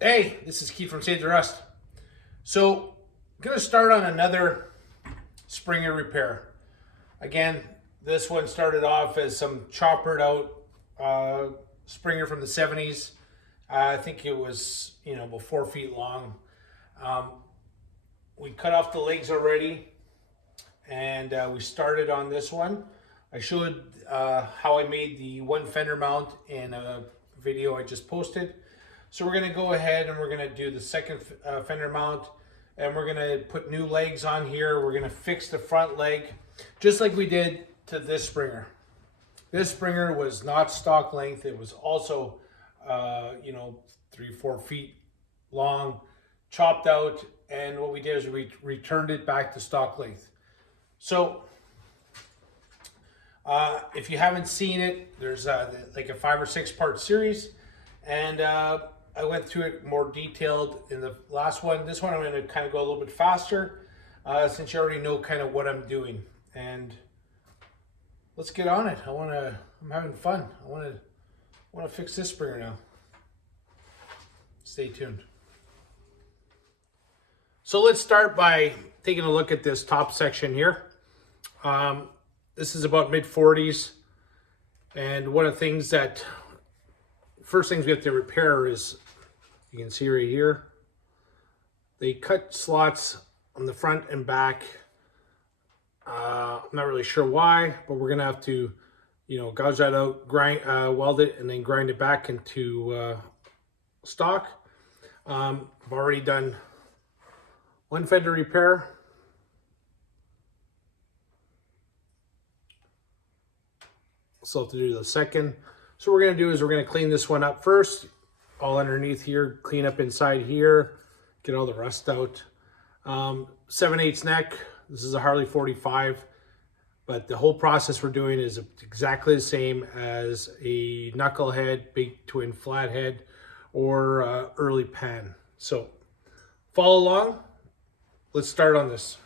Hey, this is Keith from Save the Rust. So, I'm going to start on another Springer repair. Again, this one started off as some choppered out Springer from the 70s. I think it was, about 4 feet long. We cut off the legs already, and we started on this one. I showed how I made the one fender mount in a video I just posted. So we're going to go ahead and we're going to do the second fender mount, and we're going to put new legs on here. We're going to fix the front leg just like we did to this Springer. This Springer was not stock length. It was also 3-4 feet long, chopped out, and what we did is we returned it back to stock length. So if you haven't seen it, there's like a 5 or 6 part series, and I went through it more detailed in the last one. This one I'm going to kind of go a little bit faster since you already know kind of what I'm doing. And let's get on it. I'm having fun. I want to fix this Springer now. Stay tuned. So let's start by taking a look at this top section here. This is about mid 40s, and one of the things first things we have to repair is, you can see right here, they cut slots on the front and back. I'm not really sure why, but we're gonna have to, gouge that out, grind, weld it, and then grind it back into stock. I've already done one fender repair. Still have to do the second. So what we're gonna do is we're gonna clean this one up first, all underneath here, clean up inside here, get all the rust out. 7/8 neck. This is a Harley 45, but the whole process we're doing is exactly the same as a knucklehead, big twin flathead, or early pan. So follow along. Let's start on this.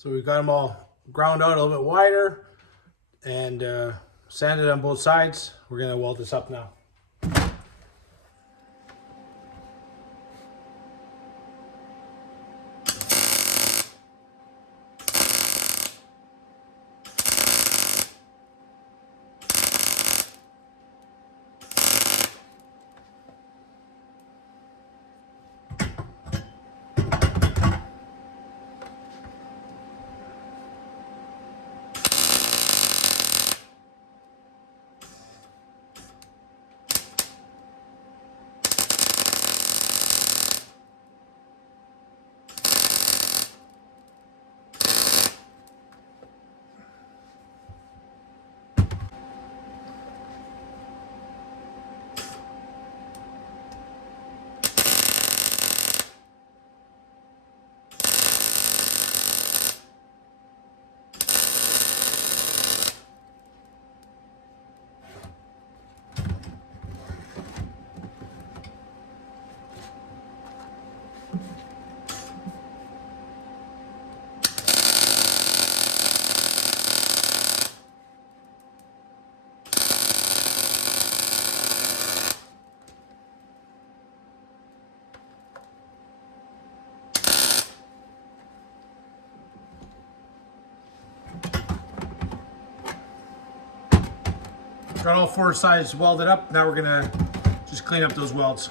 So we've got them all ground out a little bit wider and sanded on both sides. We're going to weld this up now. Got all 4 sides welded up. Now we're gonna just clean up those welds.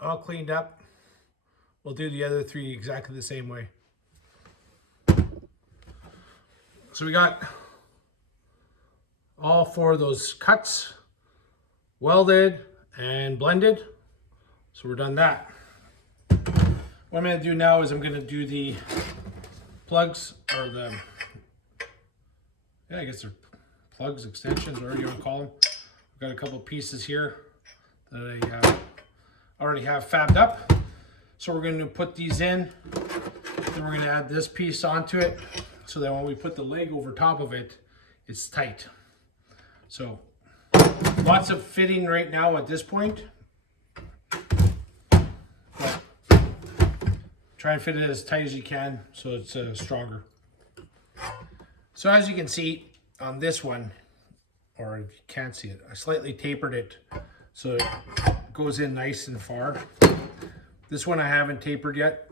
All cleaned up. We'll do the other 3 exactly the same way. So we got all 4 of those cuts welded and blended. So we're done that. What I'm going to do now is I'm going to do the plugs, or the, yeah, I guess they're plugs, extensions, whatever you want to call them. I've got a couple pieces here that I already have fabbed up. So we're going to put these in, then we're going to add this piece onto it, so that when we put the leg over top of it, it's tight. So lots of fitting right now at this point, but try and fit it as tight as you can so it's stronger. So as you can see on this one, or if you can't see it, I slightly tapered it so it goes in nice and far. This one I haven't tapered yet,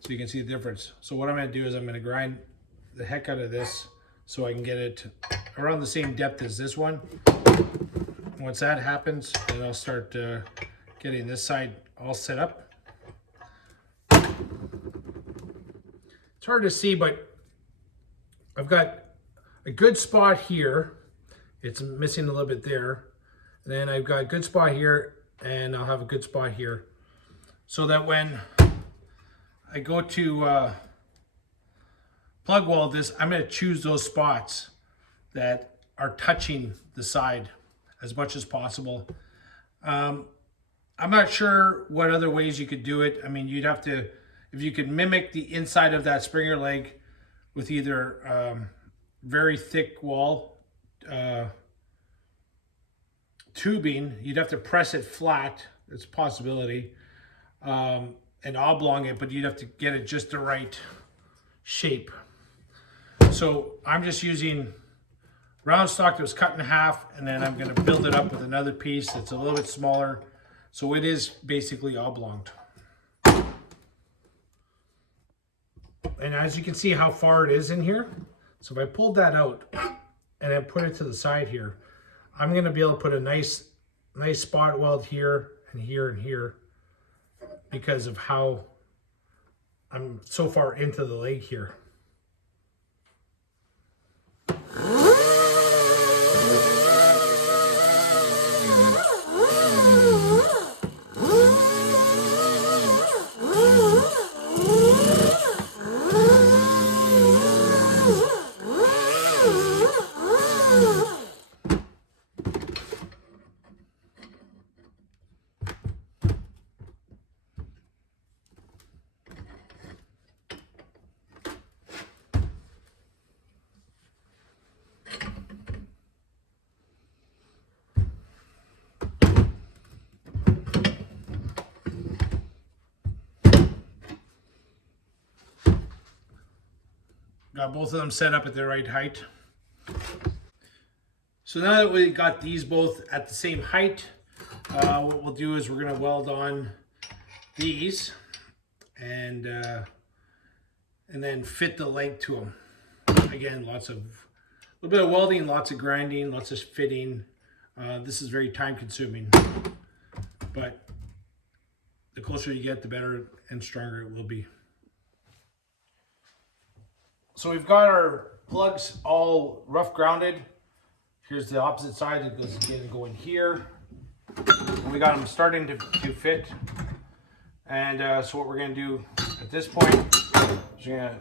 so you can see the difference. So what I'm going to do is I'm going to grind the heck out of this so I can get it around the same depth as this one. Once that happens, then I'll start getting this side all set up. It's hard to see, but I've got a good spot here. It's missing a little bit there. And then I've got a good spot here, and I'll have a good spot here. So that when I go to plug weld this, I'm going to choose those spots that are touching the side as much as possible. I'm not sure what other ways you could do it. I mean, you'd have to, if you could mimic the inside of that Springer leg with either very thick wall tubing, you'd have to press it flat. It's a possibility. And oblong it, but you'd have to get it just the right shape. So I'm just using round stock that was cut in half, and then I'm going to build it up with another piece that's a little bit smaller. So it is basically oblonged. And as you can see how far it is in here. So if I pulled that out and then put it to the side here, I'm going to be able to put a nice spot weld here and here and here, because of how I'm so far into the leg here. Got both of them set up at the right height. So now that we got these both at the same height, what we'll do is we're going to weld on these and then fit the leg to them. Again, a little bit of welding, lots of grinding, lots of fitting. This is very time consuming, but the closer you get, the better and stronger it will be. So we've got our plugs all rough grounded. Here's the opposite side. It goes again going here. And we got them starting to fit. And so what we're going to do at this point is we're going to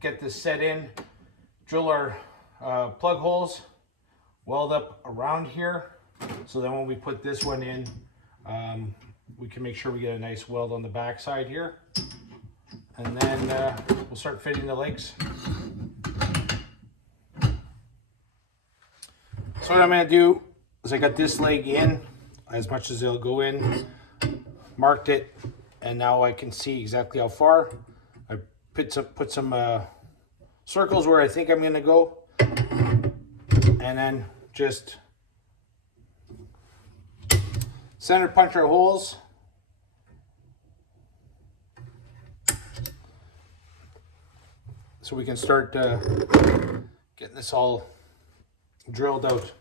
get this set in, drill our plug holes, weld up around here. So then when we put this one in, we can make sure we get a nice weld on the back side here. And then we'll start fitting the legs. So what I'm going to do is I got this leg in as much as it'll go in, marked it, and now I can see exactly how far. I put some circles where I think I'm going to go, and then just center punch our holes. So we can start getting this all drilled out.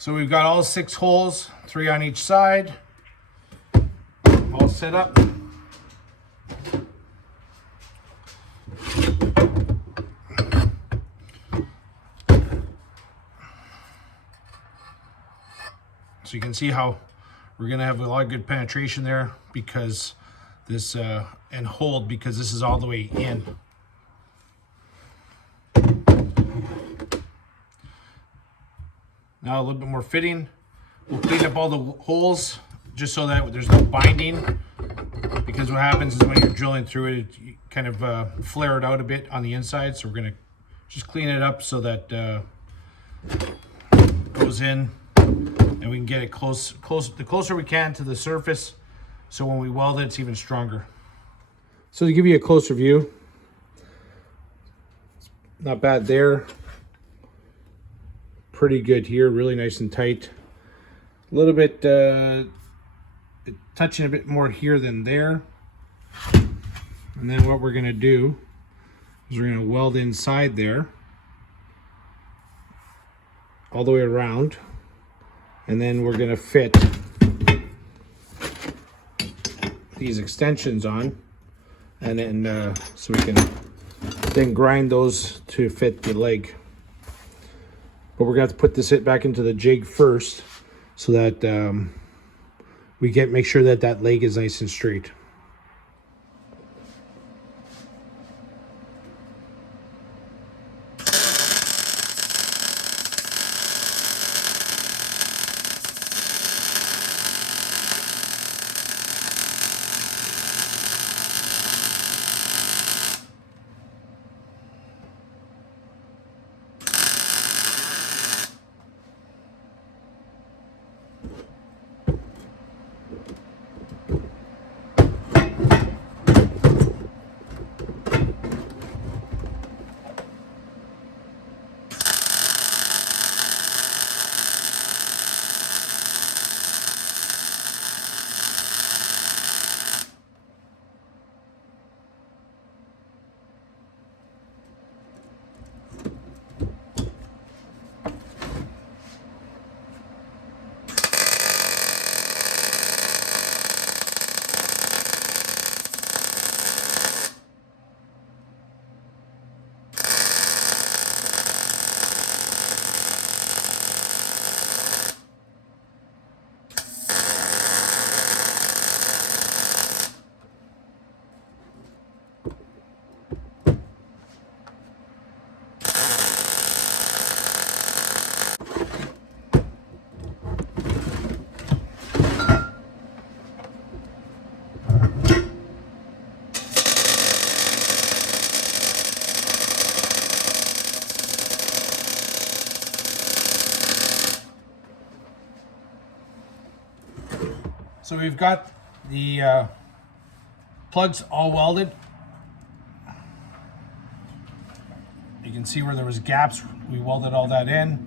So we've got all 6 holes, 3 on each side, all set up. So you can see how we're gonna have a lot of good penetration there because this, and hold because this is all the way in. Now a little bit more fitting. We'll clean up all the holes just so that there's no binding, because what happens is when you're drilling through it, you kind of flare it out a bit on the inside. So we're gonna just clean it up so that it goes in and we can get it the closer we can to the surface, so when we weld it, it's even stronger. So to give you a closer view, not bad there. Pretty good here, really nice and tight. A little bit touching a bit more here than there. And then what we're gonna do is we're gonna weld inside there all the way around, and then we're gonna fit these extensions on, and then so we can then grind those to fit the leg. But we're gonna have to put this back into the jig first, so that we make sure that that leg is nice and straight. So we've got the plugs all welded. You can see where there was gaps. We welded all that in.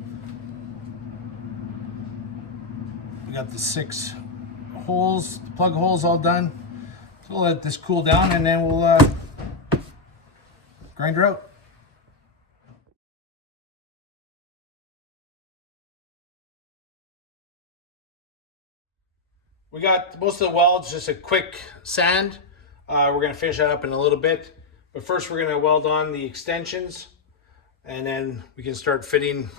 We got the 6 holes, the plug holes all done. So we'll let this cool down and then we'll grind her out. We got most of the welds, just a quick sand. We're going to finish that up in a little bit. But first we're going to weld on the extensions and then we can start fitting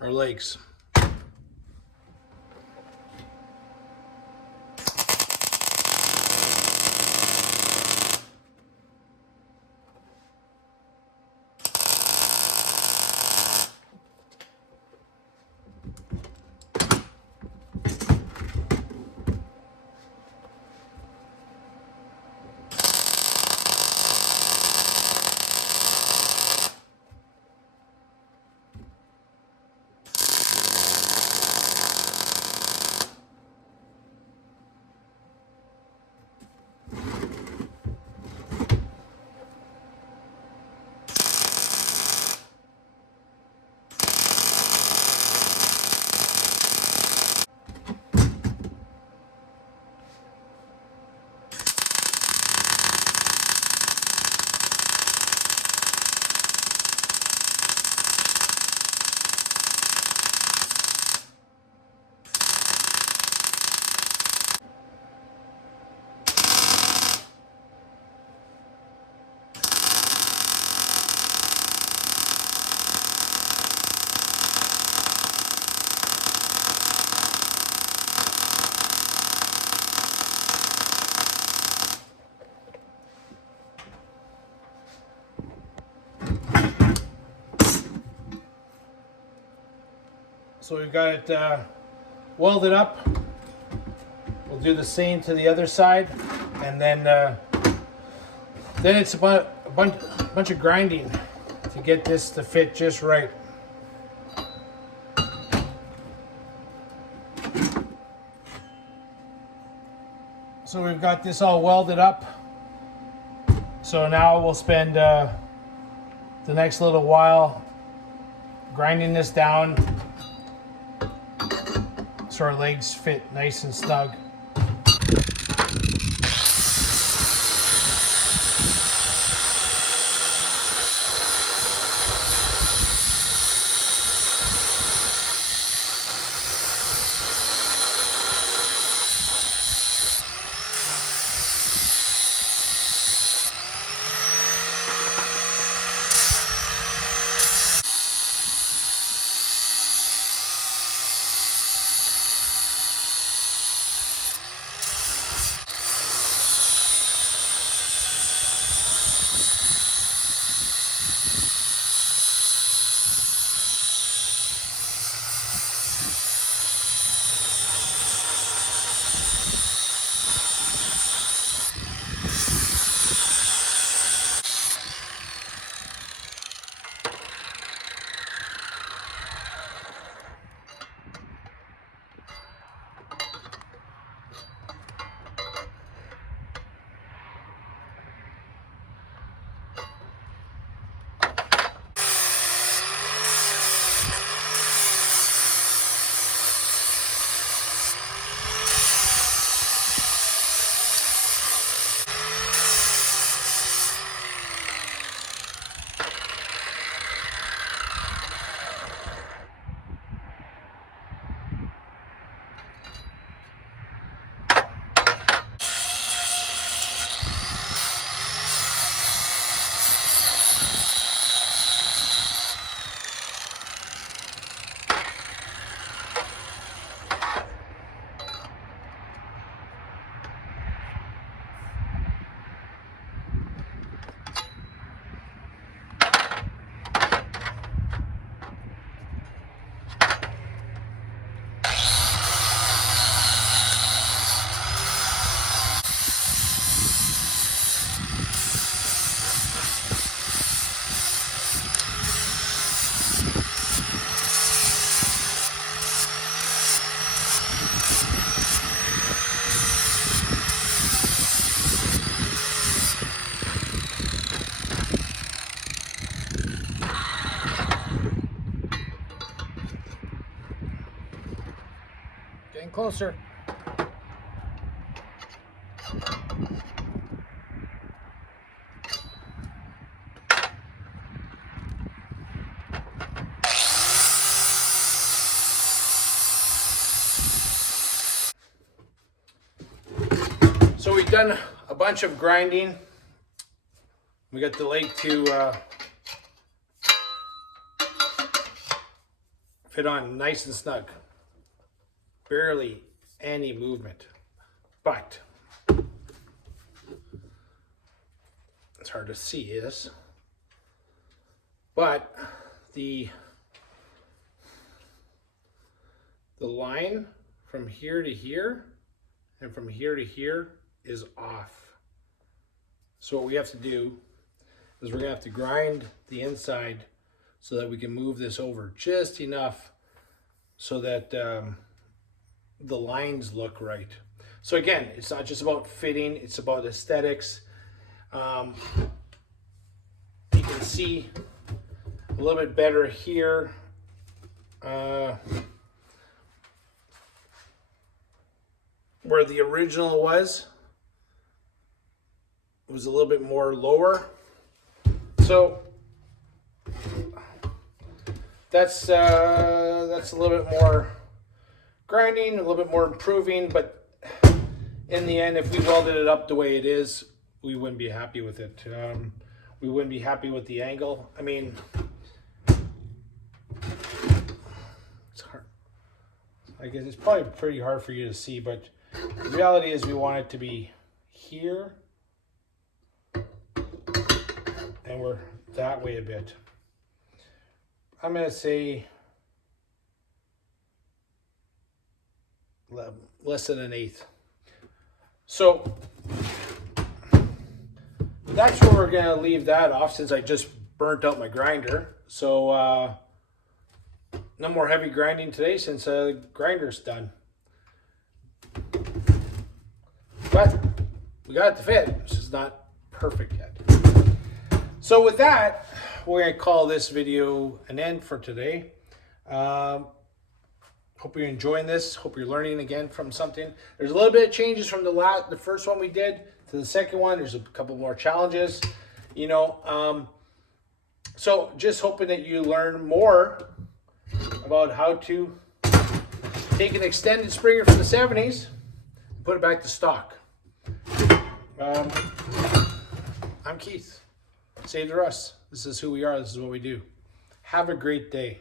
our legs. So we've got it welded up. We'll do the same to the other side, and then it's about a bunch of grinding to get this to fit just right. So we've got this all welded up. So now we'll spend the next little while grinding this down so our legs fit nice and snug. Get closer. So we've done a bunch of grinding. We got the leg to fit on nice and snug. Barely any movement, but it's hard to see this. But the line from here to here and from here to here is off. So what we have to do is we're gonna have to grind the inside so that we can move this over just enough so that the lines look right. So again, it's not just about fitting, it's about aesthetics. You can see a little bit better here. Where the original was a little bit more lower. So that's a little bit more grinding, a little bit more improving, but in the end, if we welded it up the way it is, we wouldn't be happy with it. We wouldn't be happy with the angle. I mean, it's hard. I guess it's probably pretty hard for you to see, but the reality is we want it to be here, and we're that way a bit. I'm gonna say less than an eighth. So that's where we're gonna leave that off, since I just burnt out my grinder. So no more heavy grinding today, since the grinder's done. But we got it to fit. It's just not perfect yet. So with that, we're gonna call this video an end for today. Hope you're enjoying this. Hope you're learning again from something. There's a little bit of changes from the first one we did to the second one. There's a couple more challenges, you know. So just hoping that you learn more about how to take an extended Springer from the 70s and put it back to stock. I'm Keith. Save the Rust. This is who we are. This is what we do. Have a great day.